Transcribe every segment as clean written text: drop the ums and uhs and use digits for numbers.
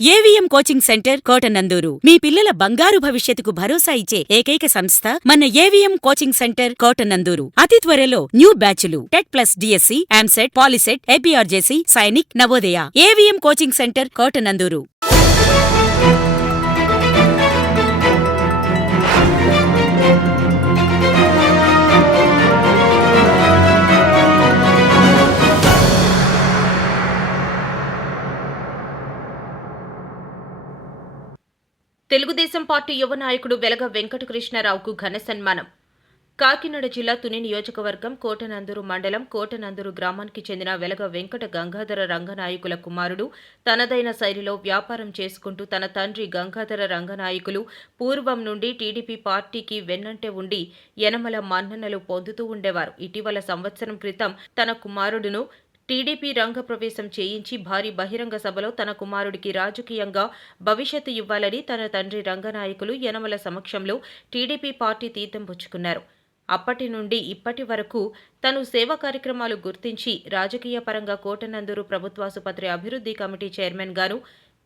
AVM coaching centre Kotananduru మీ పిల్లల బంగారు భవిష్యత్తుకు భరోసా ఇచ్చే ఏకైక సంస్థ మన ఏవిఎం కోచింగ్ సెంటర్ కోటనందూరు. అతి త్వరలో న్యూ బ్యాచ్లు TET plus DSC, EAMCET, POLYCET, APRJC, Sainik, Navodaya. AVM coaching centre Kotananduru. Telugudesam party యువ నాయకుడు వెలగ వెంకటకృష్ణారావుకు ఘన సన్మానం. కాకినాడ జిల్లా తుని నియోజకవర్గం కోటనందూరు మండలం కోటనందూరు గ్రామానికి చెందిన వెలగ వెంకట గంగాధర రంగనాయకుల కుమారుడు తనదైన శైలిలో వ్యాపారం చేసుకుంటూ తన తండ్రి గంగాధర రంగనాయకులు పూర్వం నుండి టీడీపీ పార్టీకి వెన్నంటే ఉండి యనమల మన్ననలు పొందుతూ ఉండేవారు. ఇటీవల సంవత్సరం క్రితం తన కుమారుడును టీడీపీ రంగప్రవేశం చేయించి భారీ బహిరంగ సభలో తన కుమారుడికి రాజకీయంగా భవిష్యత్తు ఇవ్వాలని తన తండ్రి రంగనాయకులు యనమల సమక్షంలో టీడీపీ పార్టీ తీర్థం పుచ్చుకున్నారు. అప్పటి నుండి ఇప్పటి వరకు తను సేవా కార్యక్రమాలు గుర్తించి రాజకీయ పరంగా కోటనందూరు ప్రభుత్వాసుపత్రి అభివృద్ధి కమిటీ చైర్మన్ గాను,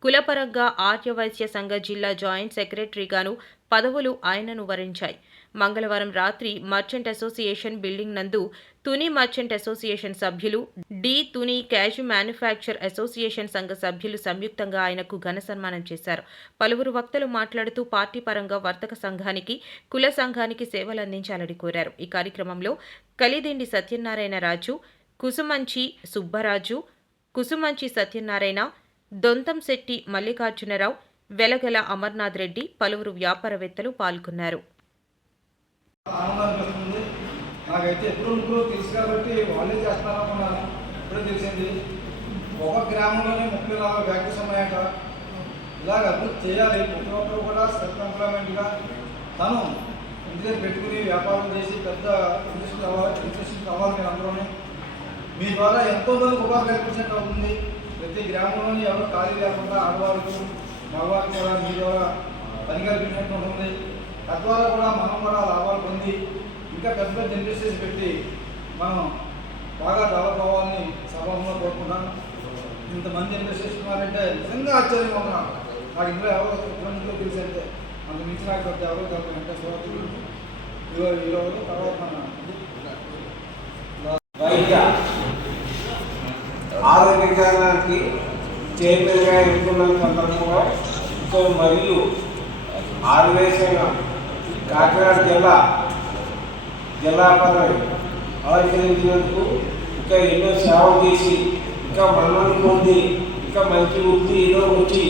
కులపరంగా ఆర్యవైశ్య సంఘ జిల్లా జాయింట్ సెక్రటరీగాను పదవులు ఆయనను వరించాయి. మంగళవారం రాత్రి మర్చెంట్ అసోసియేషన్ బిల్డింగ్ నందు తుని మర్చెంట్ అసోసియేషన్ సభ్యులు, the Tuni cashew manufacture association సంఘ సభ్యులు సంయుక్తంగా ఆయనకు ఘన సన్మానం చేశారు. పలువురు వక్తలు మాట్లాడుతూ పార్టీ పరంగా వర్తక సంఘానికి, కుల సంఘానికి సేవలు అందించాలని కోరారు. ఈ కార్యక్రమంలో కలిదిండి సత్యనారాయణ రాజు, కుసుమంచి సుబ్బరాజు, కుసుమంచి సత్యనారాయణ, దొంతంశెట్టి మల్లికార్జునరావు, వెలగల అమర్నాథ్ రెడ్డి, పలువురు వ్యాపారవేత్తలు పాల్గొన్నారు. నాకైతే ఎప్పుడు తెలుసు కాబట్టి వాళ్ళే చేస్తున్నారనుకున్నాను. ఇప్పుడే తెలిసింది ఒక గ్రామంలోనే 34 ఫ్యాక్టరీస్ ఉన్నాయట. ఇలాగ అభివృద్ధి చేయాలి. ప్రతి ఒక్కరు కూడా సెల్ఫ్ ఎంప్లాయ్మెంట్గా తను ఇంటి దగ్గర పెట్టుకుని వ్యాపారం చేసి పెద్ద ఇండస్ట్రీ అవ్వాలి. మీరు అందరూ మీ ద్వారా ఎంతో మందికి ఉపాధి కల్పించినట్టు అవుతుంది. ప్రతి గ్రామంలోని ఎవరు ఖాళీ లేకుండా ఆడవాళ్ళకు, మగవాళ్ళకి కూడా మీ ద్వారా పని కల్పించినట్టు ఉంటుంది. తద్వారా కూడా మనం కూడా లాభాలు పొంది ఇంకా పెద్ద పెద్ద ఇండస్ట్రీస్ పెట్టి మనం బాగా డెవలప్ అవ్వాలని సభలో కోరుకుంటాను. ఇంతమంది ఇండస్ట్రీస్ ఉన్నారంటే నిజంగా ఆశ్చర్యంగా ఉన్నాను. నాకు ఇంట్లో ఎవరో మందిలో తెలిసి అంటే అంత మించి నాకు ఎవరో తెలుసు అంటే సోదరులు ఈరోజు తర్వాత వైద్య ఆరోగ్య కేంద్రానికి చైర్మన్గా ఎన్నుకున్న సందర్భంలో మరియు ఆదివేశంగా కాకినాడ జిల్లా పదవి ఆవిష్కరించినందుకు ఇంకా ఎన్నో సేవలు చేసి ఇంకా మన్నలు పొంది ఇంకా మంచి వృత్తిలో వచ్చి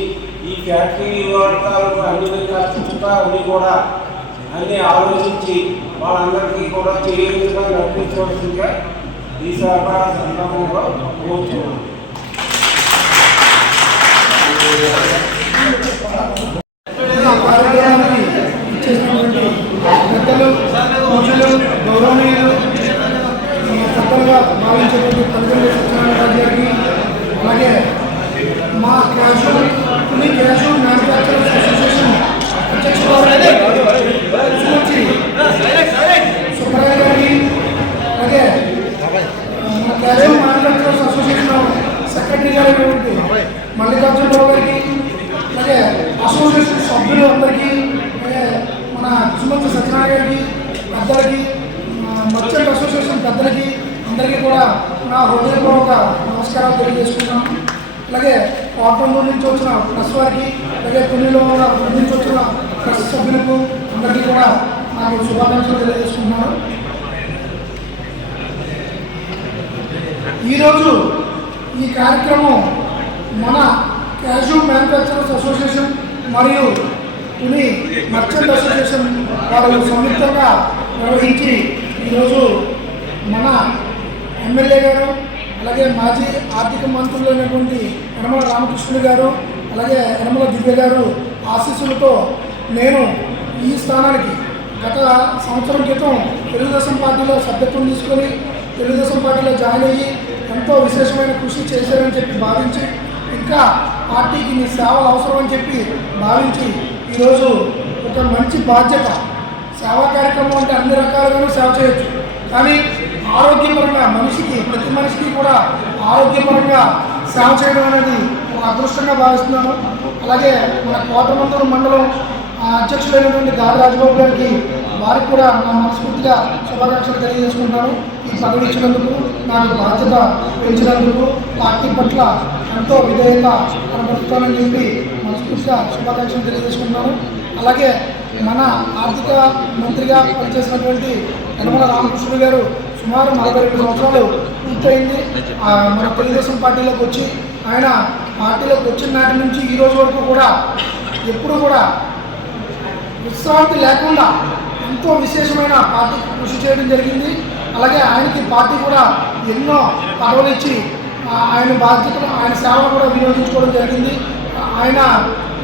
ఈ ఫ్యాక్టరీ వాడతాలకు అన్ని కష్టంగా అన్ని కూడా అన్నీ ఆలోచించి వాళ్ళందరికీ కూడా చేయించడం నడిపించవలసిందిగా ఈ సహకార సందర్భంలో కోరుతున్నాను. పెద్దలు, పూజలు, గౌరవనీయులు, పెద్దలుగా భావించేటువంటి తల్లిదండ్రులు సత్యనారాయణ గారికి, అలాగే మా క్యాషు మ్యానుఫ్యాక్చరర్స్ అసోసియేషన్ అధ్యక్షుడు సుబ్బరాయ గారికి, అలాగే మా క్యాషు మ్యానుఫ్యాక్చరర్స్ అసోసియేషన్ సెక్రటరీ గారు మల్లికార్జునరావు గారికి, అలాగే అసోసియేషన్ సభ్యులు అందరికీ, మన కుసుమంచి సత్యనారాయణ గారికి, పెద్దలకి, మర్చెంట్ అసోసియేషన్ పెద్దలకి అందరికీ కూడా నా హృదయపూర్వక నమస్కారాలు తెలియజేసుకున్నాను. అలాగే కోటనందూరు నుంచి వచ్చిన ప్రెస్ వారికి, అలాగే తునిలో ఉన్న నుంచి వచ్చిన ప్రెస్ సభ్యులకు అందరికీ కూడా నాకు శుభాకాంక్షలు తెలియజేసుకుంటున్నాను. ఈరోజు ఈ కార్యక్రమం మన క్యాషు మ్యానుఫ్యాక్చరర్స్ అసోసియేషన్ మరియు తుని మర్చెంట్ అసోసియేషన్ వారు సంయుక్తంగా నిర్వహించి ఈరోజు మన ఎమ్మెల్యే గారు, అలాగే మాజీ ఆర్థిక మంత్రులైనటువంటి యనమల రామకృష్ణుడు గారు, అలాగే యనమల దివ్య గారు ఆశీస్సులతో నేను ఈ స్థానానికి గత సంవత్సరం క్రితం తెలుగుదేశం పార్టీలో సభ్యత్వం తీసుకొని తెలుగుదేశం పార్టీలో జాయిన్ అయ్యి ఎంతో విశేషమైన కృషి చేశారని చెప్పి భావించి, ఇంకా పార్టీకి మీ సేవలు అవసరం అని చెప్పి భావించి ఈరోజు ఒక మంచి బాధ్యత. సేవా కార్యక్రమం అంటే అన్ని రకాలుగానూ సేవ చేయొచ్చు, కానీ ఆరోగ్యపరంగా ప్రతి మనిషికి కూడా ఆరోగ్యపరంగా సేవ చేయడం అనేది ఒక అదృష్టంగా భావిస్తున్నాను. అలాగే మన కోటనందూరు మండలం అధ్యక్షులైనటువంటి గాడి రాజబాబు గారికి వారికి కూడా నా మనస్ఫూర్తిగా శుభాకాంక్షలు తెలియజేసుకుంటాను. ఈ పదవి ఇచ్చినందుకు, నాకు బాధ్యత పెంచినందుకు, పార్టీ పట్ల ఎంతో విధేయత కనబరుస్తానని చెప్పి మనస్ఫూర్తిగా శుభాకాంక్షలు తెలియజేసుకుంటున్నాను. అలాగే మన ఆర్థిక మంత్రిగా పనిచేసినటువంటి యనమల రామకృష్ణుడు గారు సుమారు 42 సంవత్సరాలు పూర్తయింది. మన తెలుగుదేశం పార్టీలోకి వచ్చి ఆయన పార్టీలోకి వచ్చిన నాటి నుంచి ఈ రోజు వరకు కూడా ఎప్పుడు కూడా విశ్రాంతి లేకుండా ఎంతో విశేషమైన పార్టీకి కృషి చేయడం జరిగింది. అలాగే ఆయనకి పార్టీ కూడా ఎన్నో పదవులు ఇచ్చి ఆయన బాధ్యతలు, ఆయన సేవలు కూడా వినియోగించుకోవడం జరిగింది. ఆయన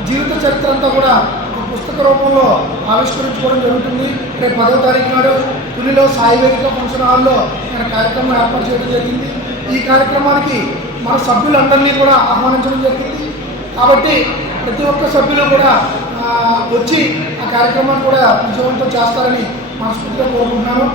జీవిత చరిత్ర అంతా కూడా ఒక పుస్తక రూపంలో ఆవిష్కరించుకోవడం జరుగుతుంది. రేపు 10వ తారీఖు నాడు తునిలో సాయి వేదిక ఫంక్షన్ హాల్లో ఆయన కార్యక్రమం ఏర్పాటు చేయడం జరిగింది. ఈ కార్యక్రమానికి మన సభ్యులందరినీ కూడా ఆహ్వానించడం జరిగింది. కాబట్టి ప్రతి ఒక్క సభ్యులు కూడా వచ్చి ఆ కార్యక్రమాన్ని కూడా విజయవంతం చేస్తారని మనస్ఫూర్తిగా కోరుకుంటున్నాను.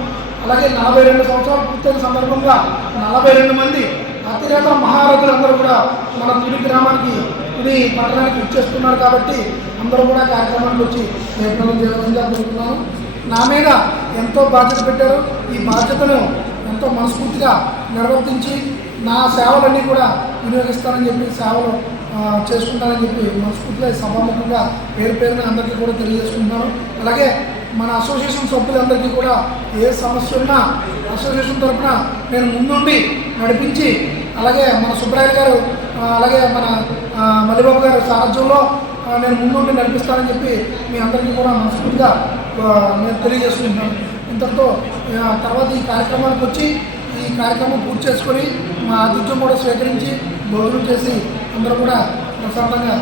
అలాగే 42 సంవత్సరాలు పూర్తయిన సందర్భంగా 42 మంది అతిరేత మహారథులందరూ కూడా మన తుని గ్రామానికి, తుని పట్టణానికి ఇచ్చేస్తున్నారు. కాబట్టి అందరూ కూడా కార్యక్రమానికి వచ్చి ప్రయత్నం చేయవలసిందిగా కోరుతున్నాను. నా మీద ఎంతో బాధ్యత పెట్టారు. ఈ బాధ్యతను ఎంతో మనస్ఫూర్తిగా నిర్వర్తించి నా సేవలన్నీ కూడా వినియోగిస్తానని చెప్పి, సేవలు చేసుకుంటానని చెప్పి మనస్ఫూర్తిగా సభాముఖంగా పేరు పేరున అందరికీ కూడా తెలియజేసుకుంటున్నాను. అలాగే మన అసోసియేషన్ సభ్యులందరికీ కూడా ఏ సమస్య ఉన్నా అసోసియేషన్ తరఫున నేను ముందుండి నడిపించి, అలాగే మన సుబ్రాయలు గారు, అలాగే మన మల్లిబాబు గారు సారథ్యంలో నేను ముందుండి నడిపిస్తానని చెప్పి మీ అందరికీ కూడా మనస్ఫూర్తిగా నేను తెలియజేసుకుంటున్నాను. ఇంతటితో తర్వాత ఈ కార్యక్రమానికి వచ్చి ఈ కార్యక్రమం పూర్తి చేసుకొని మా ఆతిథ్యం కూడా స్వీకరించి భోజనం చేసి అందరూ కూడా ప్రశాంతంగా